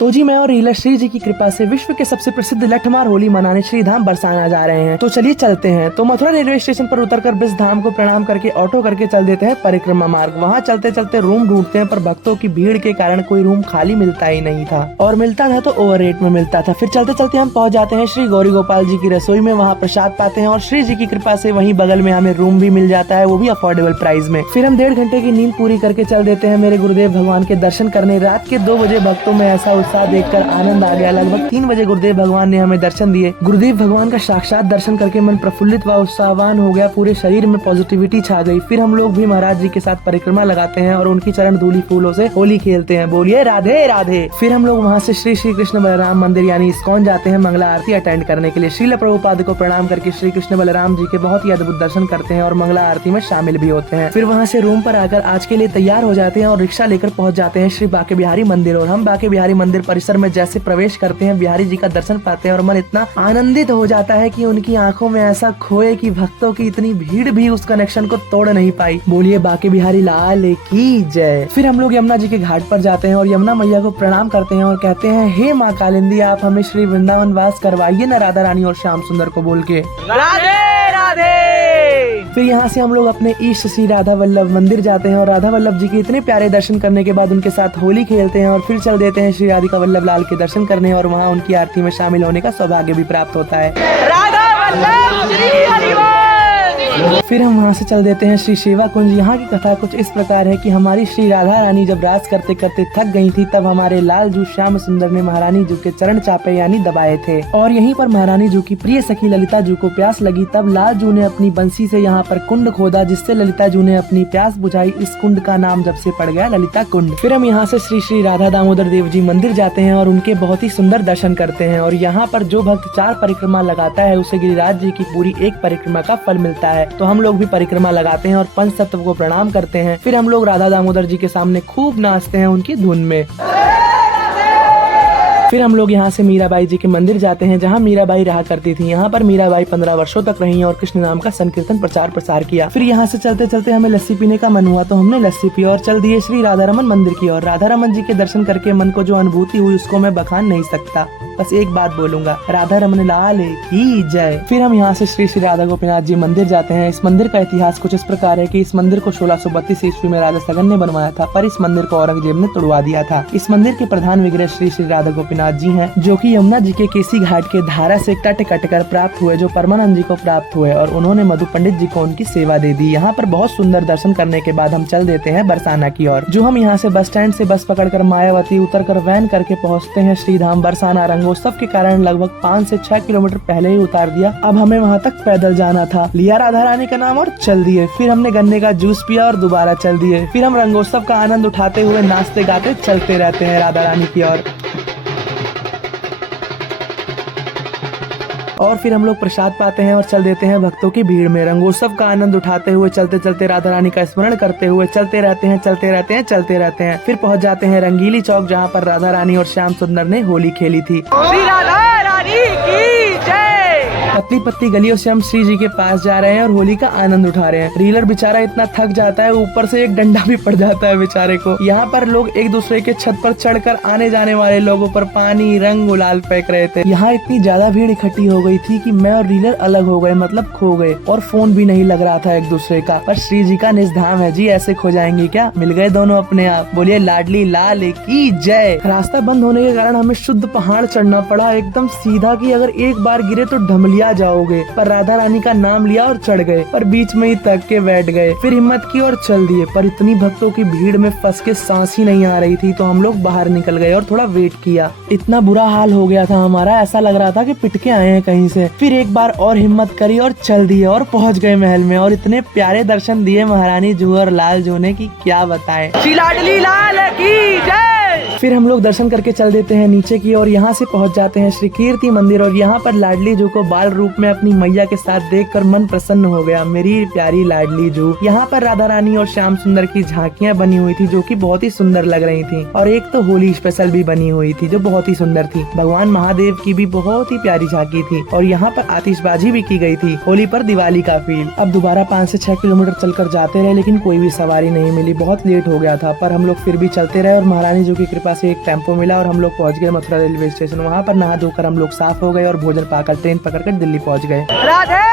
तो जी मैं और रीलर श्री जी की कृपा से विश्व के सबसे प्रसिद्ध लठमार होली मनाने श्री धाम बरसाना जा रहे हैं। तो चलिए चलते हैं। तो मथुरा रेलवे स्टेशन पर उतरकर बिस धाम को प्रणाम करके ऑटो करके चल देते हैं परिक्रमा मार्ग। वहाँ चलते चलते रूम ढूंढते हैं, पर भक्तों की भीड़ के कारण कोई रूम खाली मिलता ही नहीं था, और मिलता था तो ओवर रेट में मिलता था। फिर चलते चलते हम पहुँच जाते हैं श्री गौरी गोपाल जी की रसोई में। वहाँ प्रसाद पाते हैं और श्री जी की कृपा से वहीं बगल में हमें रूम भी मिल जाता है, वो भी अफोर्डेबल प्राइस में। फिर हम 1.5 घंटे की नींद पूरी करके चल देते हैं मेरे गुरुदेव भगवान के दर्शन करने। रात के 2 बजे भक्तों में ऐसा उत्साह देखकर आनंद आ गया। लगभग 3 बजे गुरुदेव भगवान ने हमें दर्शन दिए। गुरुदेव भगवान का साक्षात दर्शन करके मन प्रफुल्लित व उत्साहवान हो गया, पूरे शरीर में पॉजिटिविटी छा गई। फिर हम लोग भी महाराज जी के साथ परिक्रमा लगाते हैं और उनकी चरण धूली फूलों से होली खेलते हैं। बोलिए राधे राधे। फिर हम लोग वहाँ से श्री कृष्ण बलराम मंदिर यानी इस्कॉन जाते हैं मंगला आरती अटेंड करने के लिए। श्रील प्रभुपाद को प्रणाम करके श्री कृष्ण बलराम जी के बहुत ही अद्भुत दर्शन करते हैं और मंगला आरती में शामिल भी होते हैं। फिर वहाँ से रूम पर आकर आज के लिए तैयार हो जाते हैं और रिक्शा लेकर पहुँच जाते हैं श्री बांके बिहारी मंदिर। और हम बांके बिहारी मंदिर परिसर में जैसे प्रवेश करते हैं, बिहारी जी का दर्शन पाते हैं और मन इतना आनंदित हो जाता है कि उनकी आंखों में ऐसा खोए कि भक्तों की इतनी भीड़ भी उस कनेक्शन को तोड़ नहीं पाई। बोलिए बांके बिहारी लाल की जय। फिर हम लोग यमुना जी के घाट पर जाते हैं और यमुना मैया को प्रणाम करते हैं और कहते हैं, हे माँ कालिंदी, आप हमें श्री वृंदावन वास करवाइए न राधा रानी और श्याम सुंदर को बोल के राधे राधे। फिर यहाँ से हम लोग अपने इष्ट श्री राधा वल्लभ मंदिर जाते हैं और राधा वल्लभ जी के इतने प्यारे दर्शन करने के बाद उनके साथ होली खेलते हैं और फिर चल देते हैं श्री राधिका वल्लभ लाल के दर्शन करने, और वहाँ उनकी आरती में शामिल होने का सौभाग्य भी प्राप्त होता है। राधा वल्लभ श्री हरिवंश। फिर हम वहाँ से चल देते हैं श्री सेवा कुंज। यहाँ की कथा कुछ इस प्रकार है कि हमारी श्री राधा रानी जब राज करते करते थक गई थी, तब हमारे लाल जू श्याम सुंदर ने महारानी जू के चरण चापे यानी दबाए थे, और यहीं पर महारानी जू की प्रिय सखी ललिता जू को प्यास लगी। तब लाल जू ने अपनी बंसी से यहाँ पर कुंड खोदा, जिससे ललिता जू ने अपनी प्यास बुझाई। इस कुंड का नाम जब से पड़ गया ललिता कुंड। फिर हम यहाँ से श्री राधा दामोदर देव जी मंदिर जाते हैं और उनके बहुत ही सुंदर दर्शन करते हैं। और यहाँ पर जो भक्त 4 परिक्रमा लगाता है उसे गिरिराज जी की पूरी 1 परिक्रमा का फल मिलता है। तो हम लोग भी परिक्रमा लगाते हैं और पंच तत्व को प्रणाम करते हैं। फिर हम लोग राधा दामोदर जी के सामने खूब नाचते हैं उनकी धुन में। फिर हम लोग यहाँ से मीराबाई जी के मंदिर जाते हैं, जहाँ मीराबाई रहा करती थी। यहाँ पर मीराबाई 15 वर्षों तक रही और कृष्ण नाम का संकीर्तन प्रचार प्रसार किया। फिर यहाँ से चलते चलते हमें लस्सी पीने का मन हुआ, तो हमने लस्सी पी और चल दिए श्री राधा रमन मंदिर की ओर। राधा रमन जी के दर्शन करके मन को जो अनुभूति हुई उसको मैं बखान नहीं सकता। बस एक बात बोलूंगा, राधा रमन लाल की जय। फिर हम यहाँ से श्री राधा गोपीनाथ जी मंदिर जाते हैं। इस मंदिर का इतिहास कुछ इस प्रकार है कि इस मंदिर को 1632 ईस्वी में राजा सगन ने बनवाया था, पर इस मंदिर को औरंगजेब ने तोड़वा दिया था। इस मंदिर के प्रधान विग्रह श्री राधा गोपीनाथ जी हैं, जो कि यमुना जी के केसी घाट के धारा से तट कटकर प्राप्त हुए, जो परमानंद जी को प्राप्त हुए, और उन्होंने मधु पंडित जी को उनकी सेवा दे दी। यहाँ पर बहुत सुंदर दर्शन करने के बाद हम चल देते हैं बरसाना की ओर। जो हम यहाँ से बस स्टैंड से बस पकड़कर मायावती उतरकर वैन करके पहुँचते हैं श्रीधाम बरसाना। रंगोत्सव के कारण लगभग 5 से 6 किलोमीटर पहले ही उतार दिया। अब हमें वहाँ तक पैदल जाना था। लिया राधा रानी का नाम और चल दिए। फिर हमने गन्ने का जूस पिया और दोबारा चल दिए। फिर हम रंगोत्सव का आनंद उठाते हुए नाचते गाते चलते रहते हैं राधा रानी की ओर। और फिर हम लोग प्रसाद पाते हैं और चल देते हैं भक्तों की भीड़ में। रंगोत्सव का आनंद उठाते हुए चलते चलते राधा रानी का स्मरण करते हुए चलते रहते हैं। फिर पहुंच जाते हैं रंगीली चौक, जहां पर राधा रानी और श्याम सुंदर ने होली खेली थी। श्री राधा रानी की जय। पतली पतली गलियों से हम श्री जी के पास जा रहे हैं और होली का आनंद उठा रहे हैं। रीलर बेचारा इतना थक जाता है, ऊपर से एक डंडा भी पड़ जाता है बेचारे को। यहाँ पर लोग एक दूसरे के छत पर चढ़कर आने जाने वाले लोगों पर पानी रंग गुलाल फेंक रहे थे। यहाँ इतनी ज्यादा भीड़ इकट्ठी हो गई थी कि मैं और रीलर अलग हो गए, मतलब खो गए, और फोन भी नहीं लग रहा था एक दूसरे का। पर श्री जी का निज धाम है जी, ऐसे खो जाएंगे क्या? मिल गए दोनों अपने आप। बोलिए लाडली लाल की जय। रास्ता बंद होने के कारण हमें शुद्ध पहाड़ चढ़ना पड़ा, एकदम सीधा कि अगर एक बार गिरे तो ढमलिया जाओगे। पर राधा रानी का नाम लिया और चढ़ गए, पर बीच में ही थक के बैठ गए। फिर हिम्मत की और चल दिए, पर इतनी भक्तों की भीड़ में फंस के सांस ही नहीं आ रही थी, तो हम लोग बाहर निकल गए और थोड़ा वेट किया। इतना बुरा हाल हो गया था हमारा, ऐसा लग रहा था कि पिट के आए हैं कहीं से। फिर एक बार और हिम्मत करी और चल दिए और पहुंच गए महल में, और इतने प्यारे दर्शन दिए महारानी जू और लाल जू ने कि क्या बताएं। श्री लाडली लाल की जय। फिर हम लोग दर्शन करके चल देते हैं नीचे की और यहाँ से पहुँच जाते हैं श्री कीर्ति मंदिर। और यहाँ पर लाडली जू को बाल रूप में अपनी मैया के साथ देखकर मन प्रसन्न हो गया। मेरी प्यारी लाडली जू। यहाँ पर राधा रानी और श्याम सुंदर की झांकियाँ बनी हुई थी, जो कि बहुत ही सुंदर लग रही थी, और एक तो होली स्पेशल भी बनी हुई थी जो बहुत ही सुंदर थी। भगवान महादेव की भी बहुत ही प्यारी झांकी थी, और यहाँ पर आतिशबाजी भी की गई थी, होली पर दिवाली का फील। अब दोबारा 5 से 6 किलोमीटर चलकर जाते रहे, लेकिन कोई भी सवारी नहीं मिली, बहुत लेट हो गया था। पर हम लोग फिर भी चलते रहे और महारानी जू की कृपा से एक टेम्पो मिला और हम लोग पहुंच गए मथुरा रेलवे स्टेशन। वहाँ पर नहा धोकर हम लोग साफ हो गए और भोजन पाकर ट्रेन पकड़कर दिल्ली पहुंच गए। राधे